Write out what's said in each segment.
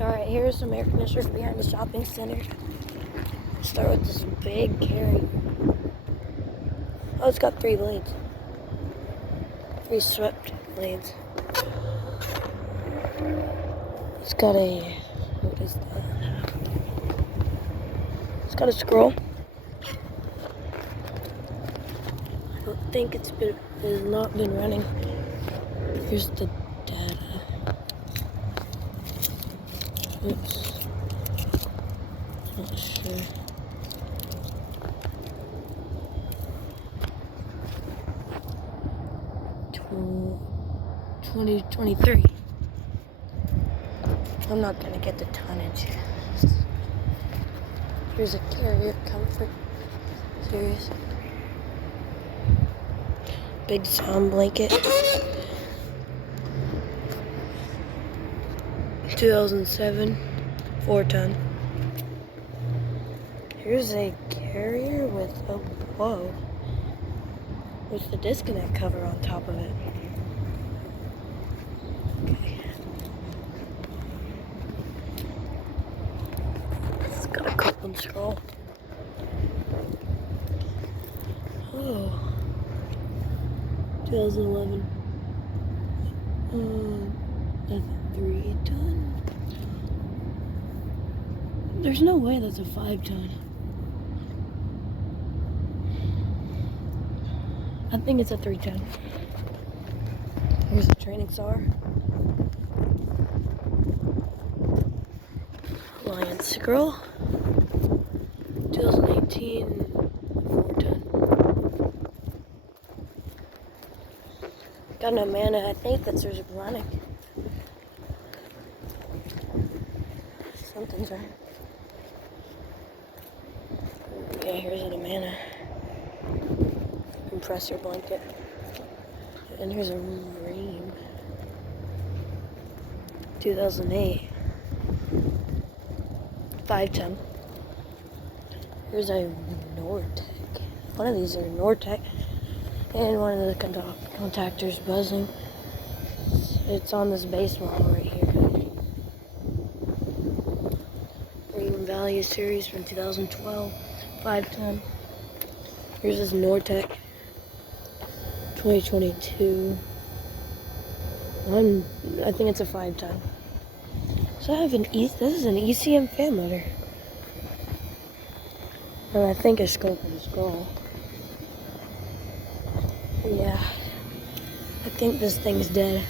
Alright, here's some air conditioners behind the shopping center. Start with this big carry. Oh, it's got 3 blades. 3 swept blades. It's got a... what is that? It's got a scroll. I don't think it has not been running. Here's the data. Oops. Not sure. To 2023. I'm not gonna get the tonnage. Here's a Carrier Comfort series. Big sound blanket. 2007, 4-ton. Here's a Carrier with a whoa, with the disconnect cover on top of it. Okay. It's got a Goodman scroll. Oh. 2011. That's a 3-ton. There's no way that's a 5-ton. I think it's a 3-ton. Here's the training SAR. Lion Scroll. 2018 4-ton. Got no mana. I think that's there's running. Something's right. Yeah, here's an mana. Compressor blanket. And here's a Ream. 2008. 5-ton. Here's a Nortec. One of these are Nortec. And one of the contactors buzzing. It's on this base model right here. Ream Value series from 2012. 5-ton. Here's this Nortec. 2022. I think it's a 5-ton. So I have this is an ECM fan motor. And I think a scope and scroll. Yeah. I think this thing's dead.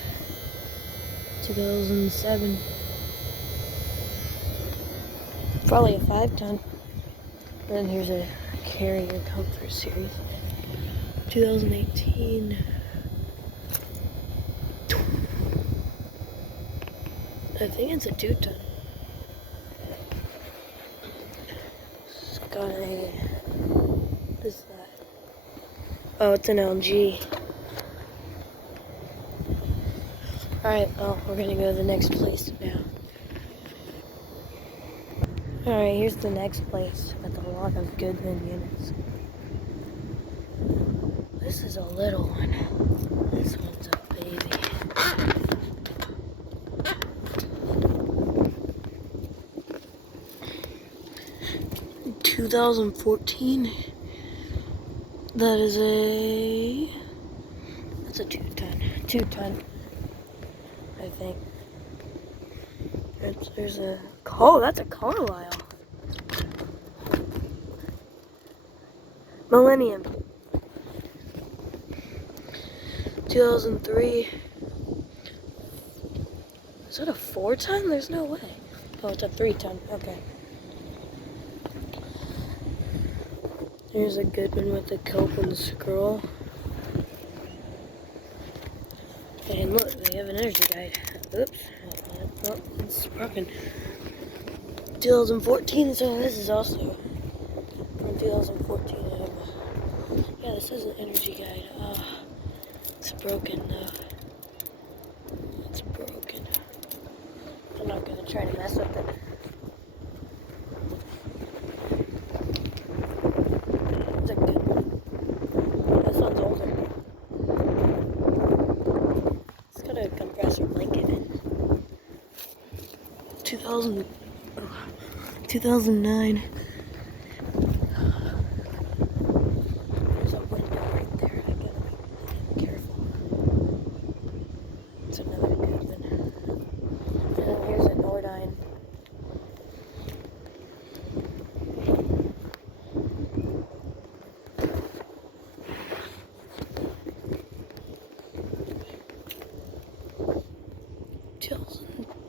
2007. Probably a 5-ton. Then here's a Carrier Comfort series. 2018. I think it's a 2-ton. It's got a... what is that? Oh, it's an LG. Alright, well, we're gonna go to the next place now. Alright, here's the next place with a lot of Goodman units. This is a little one. This one's a baby. 2014. That's a 2-ton. 2-ton, I think. There's a, oh, that's a Carlisle. Millennium. 2003. Is that a 4-ton? There's no way. Oh, it's a 3-ton. Okay. Here's a Goodman with the cope and the scroll. And look, they have an energy guide. Oops. Oh, it's broken. 2014, so this is also from 2014. Yeah, this is an energy guide. It's broken though. It's broken. I'm not gonna try to mess with it. It's a good one. This one's older. It's got a compressor blanket in. 2000. 2000, 2009. There's a window right there. I gotta be careful. It's another Goodman. And then here's a Nordine.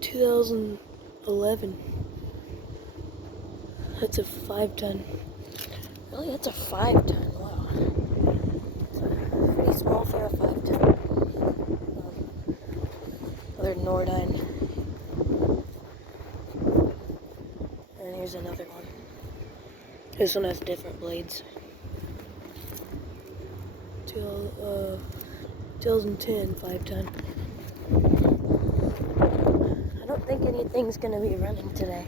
2011. That's a 5-ton. Really, that's a 5-ton. Wow. It's pretty small for a 5-ton. Another Nordine. And here's another one. This one has different blades. 2010 5-ton. I don't think anything's gonna be running today.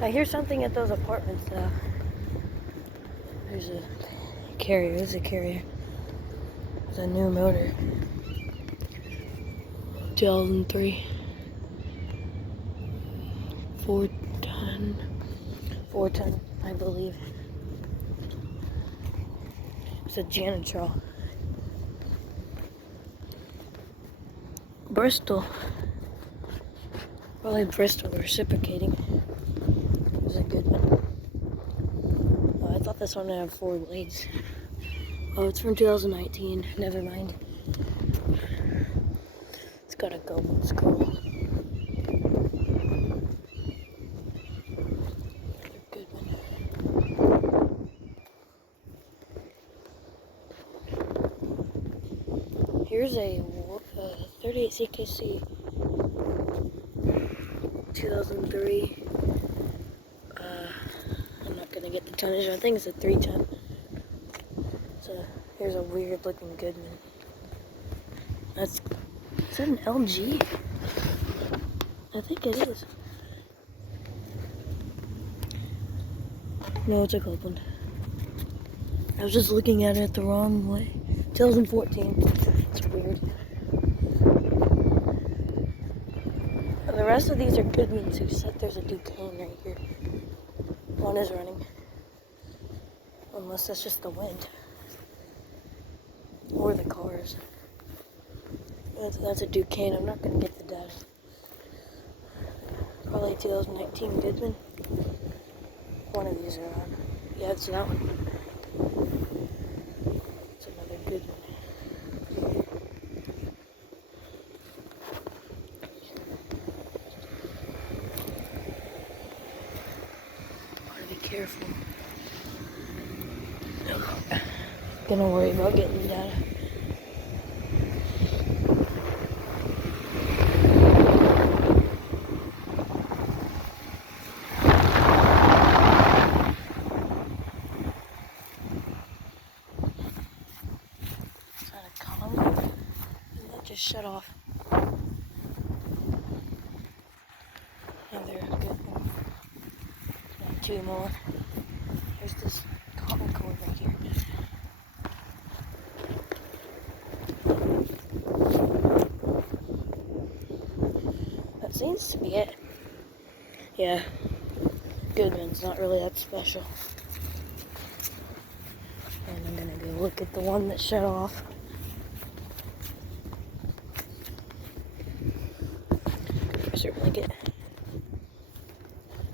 I hear something at those apartments though. There's a carrier. There's a carrier. It's a new motor. 2003. 4-ton. 4-ton, I believe. It's a janitor. Bristol. Probably Bristol reciprocating. It's a Goodman. Oh, I thought this one had 4 blades. Oh, it's from 2019. Never mind. It's got a Goodman scroll. Another Goodman. Here's a 38 CKC 2003. I'm not gonna get the tonnage. I think it's a 3-ton. So here's a weird looking Goodman. Is that an LG? I think it is. No, it's a Goodman. I was just looking at it the wrong way. 2014. It's weird. The rest of these are Goodmans, except there's a Duquesne right here. One is running. Unless that's just the wind. Or the cars. That's a Duquesne. I'm not going to get the data. Probably 2019 Goodman. One of these are on. Yeah, it's that one. It's another Goodman. Careful. Gonna worry about getting the data. Is that a column? Did that just shut off? Another good one. Got 2 more. There's this cotton cord right here. That seems to be it. Yeah, Goodman's not really that special. And I'm gonna go look at the one that shut off. Here's your blanket.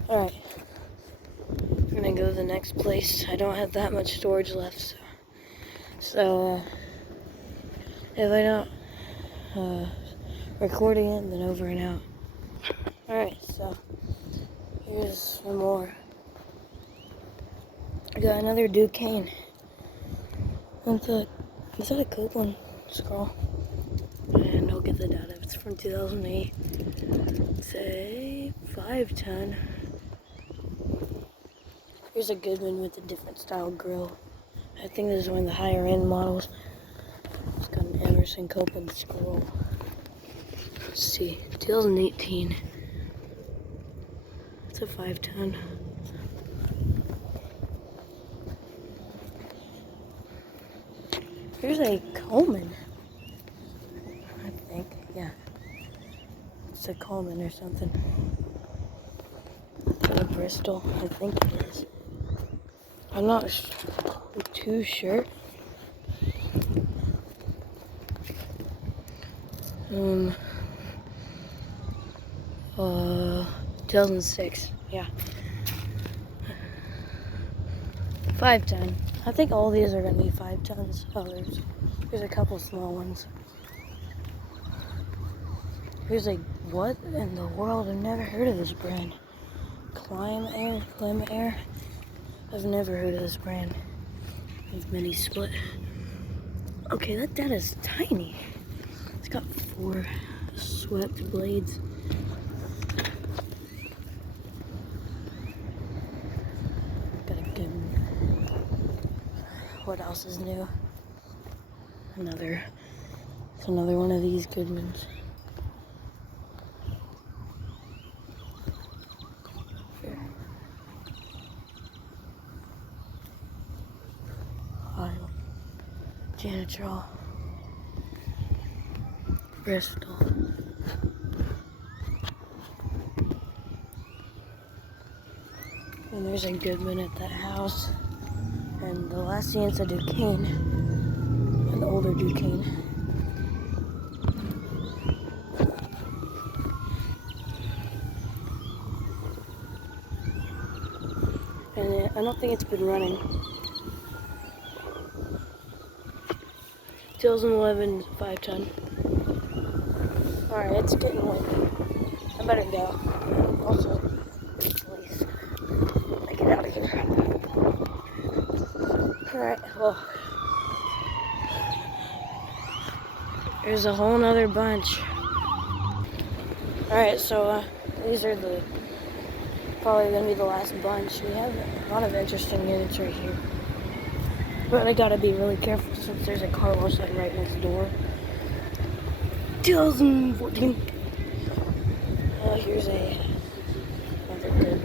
Alright. I'm gonna go to the next place. I don't have that much storage left, so if I don't record again, then over and out. Alright, so here's some more. I got another Duquesne. Is that a Goodman scroll? And I'll get the data. It's from 2008. It's a 5-ton. Here's a Goodman with a different style grill. I think this is one of the higher end models. It's got an Emerson Copeland scroll. Let's see, 2018. It's a 5-ton. Here's a Coleman. I think, yeah. It's a Coleman or something. Or a Bristol, I think it is. I'm not too sure. 2006, yeah. 510. I think all these are gonna be 510s. Oh, there's a couple small ones. Here's like, what in the world? I've never heard of this brand. Climb Air. I've never heard of this brand. There's mini split. Okay, that is tiny. It's got 4 swept blades. Got a Goodman. What else is new? It's another one of these Goodmans. Here. Janitrol. Bristol. And there's a Goodman at that house. And the last scene's a Duquesne. An older Duquesne. And I don't think it's been running. 2011 510. Alright, it's getting late. I better go. Also, please, get out of here. Alright, well, there's a whole nother bunch. Alright, so these are probably gonna be the last bunch. We have a lot of interesting units right here. But I gotta be really careful since there's a car wash like right next door. 2014. Here's another good.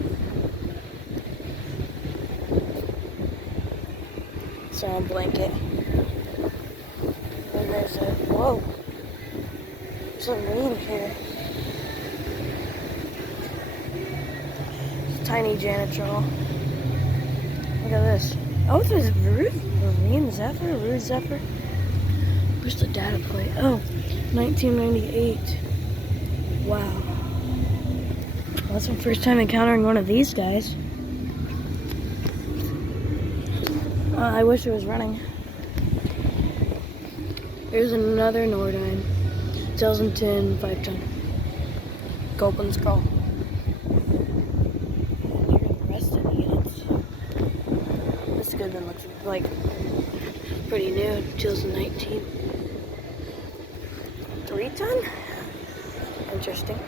Sound blanket. And there's whoa. There's a room here. It's a tiny Janitrol. Look at this. Oh, there's Marine Zephyr, Rude Zephyr. Where's the data plate? Oh, 1998. Wow. Well, that's my first time encountering one of these guys. I wish it was running. Here's another Nordheim. 2010 510. Goodman's call. Here are the rest of the units. This Goodman looks like pretty new. 2019. 310? Interesting.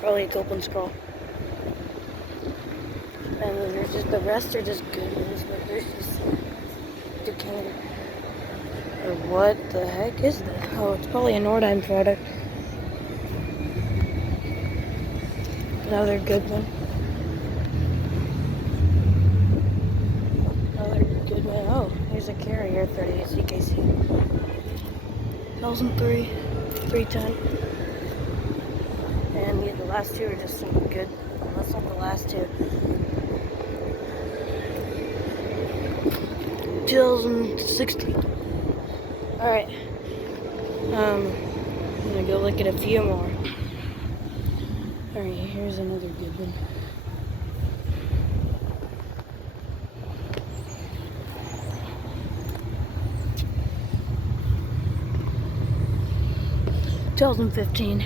Probably a Goodman's call. And there's just the rest are just Goodmans, but there's just Duquesne. Or what the heck is that? Oh, it's probably a Nordheim product. Another Goodman. Another Goodman. Oh, here's a Carrier 38 CKC. 2003, 310. And the last two are just some good. Well, that's not the last two. 2016. Alright. I'm gonna go look at a few more. Alright, here's another good one. $2015.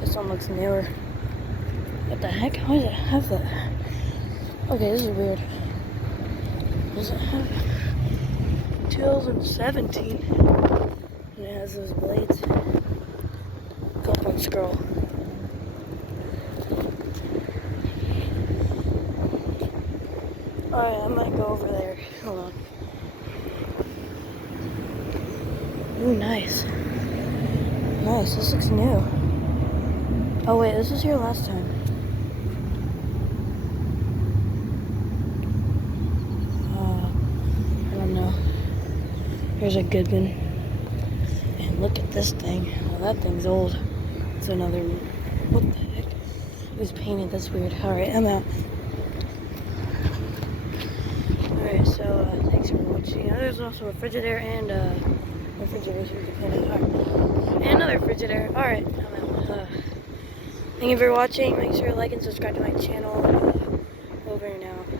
This one looks newer. What the heck? How does it have that? Okay, this is weird. Does it have 2017? And it has those blades. Goodman scroll. Alright, I might go over there. Hold on. Ooh, nice. Nice, this looks new. Oh wait, this was here last time. There's a Goodman. And look at this thing. Oh, that thing's old. It's another. What the heck? It was painted. That's weird. Alright, I'm out. Alright, so thanks for watching. There's also a Frigidaire and refrigerator, depending. Alright. And another Frigidaire. Alright, I'm out. Thank you for watching. Make sure to like and subscribe to my channel. Over now.